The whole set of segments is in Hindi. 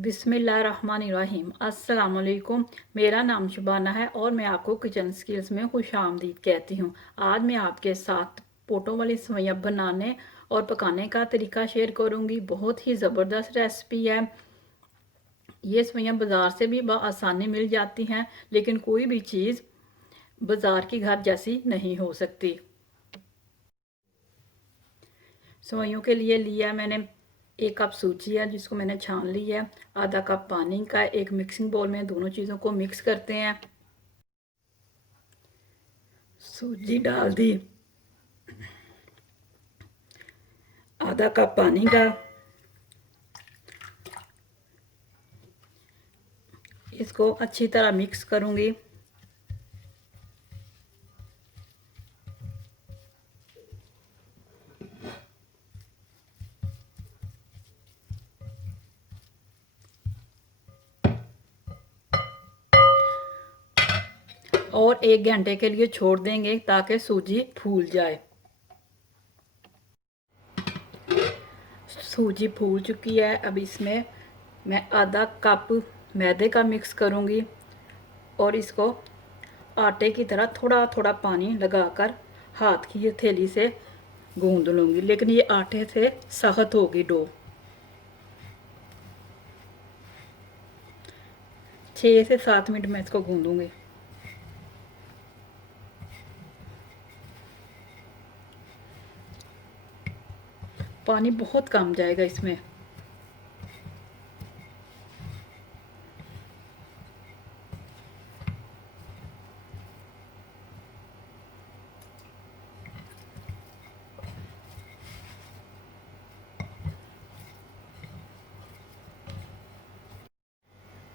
बिस्मिल्लाहिर्रहमानिर्रहीम। अस्सलाम वालेकुम। मेरा नाम शुबाना है और मैं आपको किचन स्किल्स में खुशामदीद कहती हूँ। आज मैं आपके साथ पोटों वाली सेवइयां बनाने और पकाने का तरीका शेयर करूँगी। बहुत ही ज़बरदस्त रेसिपी है। ये सेवइयां बाज़ार से भी आसानी मिल जाती हैं, लेकिन कोई भी चीज़ बाज़ार की घर जैसी नहीं हो सकती। सेवइयों के लिए लिया मैंने 1 कप सूजी है जिसको मैंने छान ली है। आधा कप पानी का एक मिक्सिंग बोल में दोनों चीज़ों को मिक्स करते हैं। सूजी डाल दी, आधा कप पानी का। इसको अच्छी तरह मिक्स करूंगी। और 1 घंटे के लिए छोड़ देंगे ताकि सूजी फूल जाए। सूजी फूल चुकी है। अब इसमें मैं आधा कप मैदे का मिक्स करूंगी और इसको आटे की तरह थोड़ा थोड़ा पानी लगाकर हाथ की हथेली से गूंद लूंगी, लेकिन ये आटे से सख्त होगी डो। 6 से 7 मिनट मैं इसको गूंदूंगी। पानी बहुत कम जाएगा इसमें।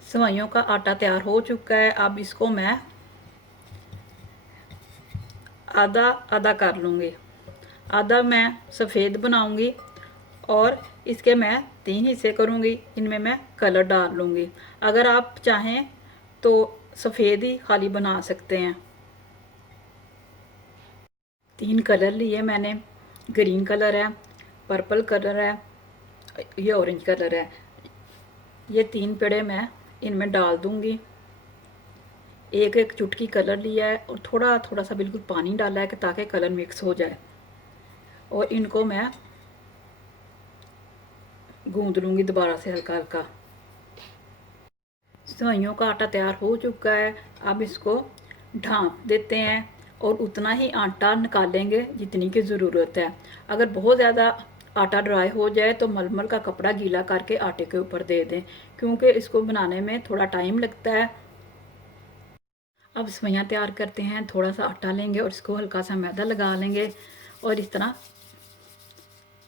सेवइयों का आटा तैयार हो चुका है। अब इसको मैं आधा आधा कर लूँगी। आधा मैं सफ़ेद बनाऊँगी और इसके मैं 3 हिस्से करूँगी। इनमें मैं कलर डाल लूँगी। अगर आप चाहें तो सफ़ेद ही खाली बना सकते हैं। 3 कलर लिए मैंने। ग्रीन कलर है, पर्पल कलर है, ये ऑरेंज कलर है। ये 3 पेड़े मैं इनमें डाल दूँगी। एक एक चुटकी कलर लिया है और थोड़ा थोड़ा सा बिल्कुल पानी डाला है कि ताकि कलर मिक्स हो जाए। और इनको मैं गूंद लूँगी दोबारा से हल्का हल्का। सेवइयों का आटा तैयार हो चुका है। अब इसको ढाँप देते हैं और उतना ही आटा निकालेंगे जितनी की ज़रूरत है। अगर बहुत ज़्यादा आटा ड्राई हो जाए तो मलमल का कपड़ा गीला करके आटे के ऊपर दे दें, क्योंकि इसको बनाने में थोड़ा टाइम लगता है। अब सेवइयां तैयार करते हैं। थोड़ा सा आटा लेंगे और इसको हल्का सा मैदा लगा लेंगे और इस तरह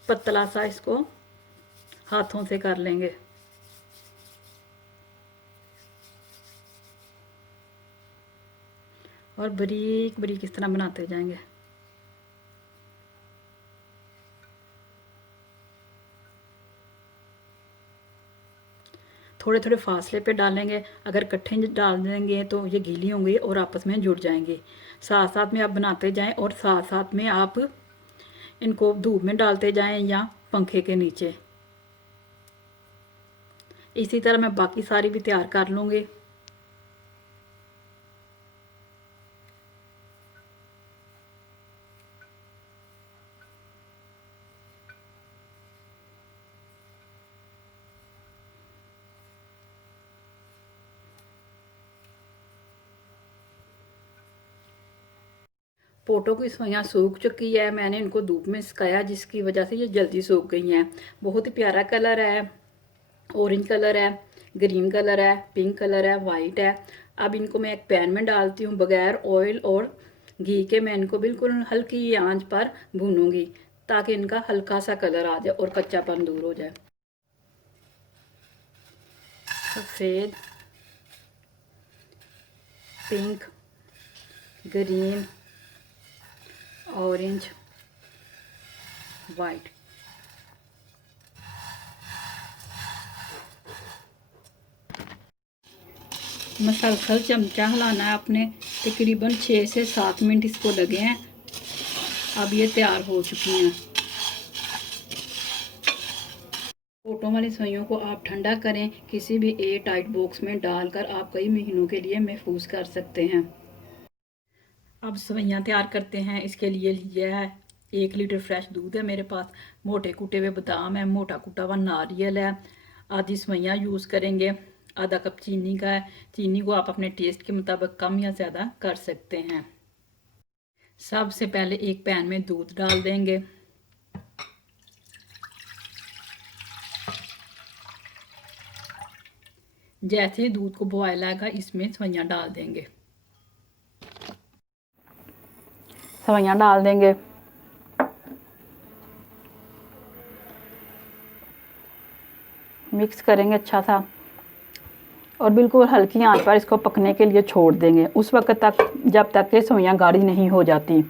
पतला सा इसको हाथों से कर लेंगे। और बारीक बारीक इस तरह बनाते जाएंगे। थोड़े थोड़े फासले पे डालेंगे। अगर इकट्ठे डाल देंगे तो ये गीली होंगी और आपस में जुड़ जाएंगे। साथ साथ में आप बनाते जाएं और साथ साथ में आप इनको धूप में डालते जाएं या पंखे के नीचे। इसी तरह मैं बाकी सारी भी तैयार कर लूँगी। पोटो की सेवइयां सूख चुकी है। मैंने इनको धूप में सुखाया जिसकी वजह से ये जल्दी सूख गई हैं। बहुत ही प्यारा कलर है। ऑरेंज कलर है, ग्रीन कलर है, पिंक कलर है, वाइट है। अब इनको मैं एक पैन में डालती हूँ। बगैर ऑयल और घी के मैं इनको बिल्कुल हल्की आंच पर भूनूंगी ताकि इनका हल्का सा कलर आ जाए और कच्चापन दूर हो जाए। सफ़ेद, पिंक, ग्रीन, ऑरेंज, वाइट। मसलसल चमचा हिलाना है आपने। तकरीबन 6 से 7 मिनट इसको लगे हैं। अब ये तैयार हो चुकी हैं। पोटों वाली सवैयों को आप ठंडा करें, किसी भी एयर टाइट बॉक्स में डालकर आप कई महीनों के लिए महफूज कर सकते हैं। अब सवैयाँ तैयार करते हैं। इसके लिए लिया है 1 लीटर फ्रेश दूध है मेरे पास, मोटे कुटे हुए बादाम है, मोटा कुटा हुआ नारियल है, आधी सवैयाँ यूज़ करेंगे, आधा कप चीनी का है। चीनी को आप अपने टेस्ट के मुताबिक कम या ज़्यादा कर सकते हैं। सबसे पहले एक पैन में दूध डाल देंगे। जैसे ही दूध को बॉयल आएगा इसमें सवैयाँ डाल देंगे। सवैयाँ डाल देंगे। मिक्स करेंगे अच्छा सा और बिल्कुल हल्की आंच पर इसको पकने के लिए छोड़ देंगे, उस वक्त तक जब तक कि सवैयाँ गाढ़ी नहीं हो जाती।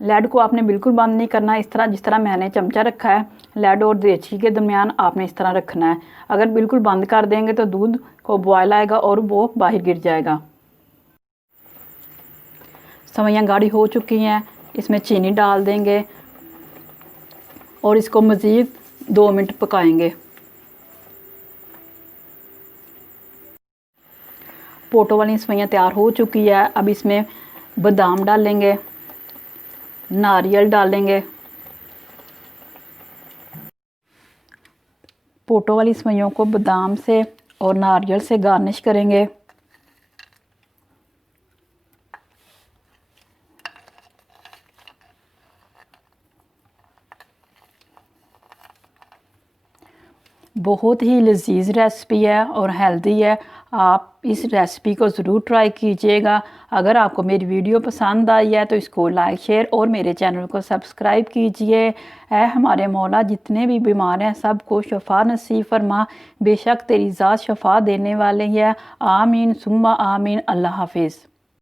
लेड को आपने बिल्कुल बंद नहीं करना, इस तरह जिस तरह मैंने चमचा रखा है लेड और देचकी के दरमियान आपने इस तरह रखना है। अगर बिल्कुल बंद कर देंगे तो दूध को बॉयल आएगा और वो बाहर गिर जाएगा। सवैयाँ गाढ़ी हो चुकी हैं, इसमें चीनी डाल देंगे और इसको मज़ीद 2 मिनट पकाएंगे। पोटो वाली सवैयाँ तैयार हो चुकी है। अब इसमें बादाम डालेंगे, नारियल डालेंगे। पोटो वाली सवैयों को बादाम से और नारियल से गार्निश करेंगे। बहुत ही लजीज रेसिपी है और हेल्दी है। आप इस रेसिपी को ज़रूर ट्राई कीजिएगा। अगर आपको मेरी वीडियो पसंद आई है तो इसको लाइक शेयर और मेरे चैनल को सब्सक्राइब कीजिए। ऐ हमारे मौला जितने भी बीमार हैं सबको शफा नसीब फरमा, बेशक तेरी ज़ात शफा देने वाली है। आमीन सुम्मा आमीन। अल्लाह हाफिज़।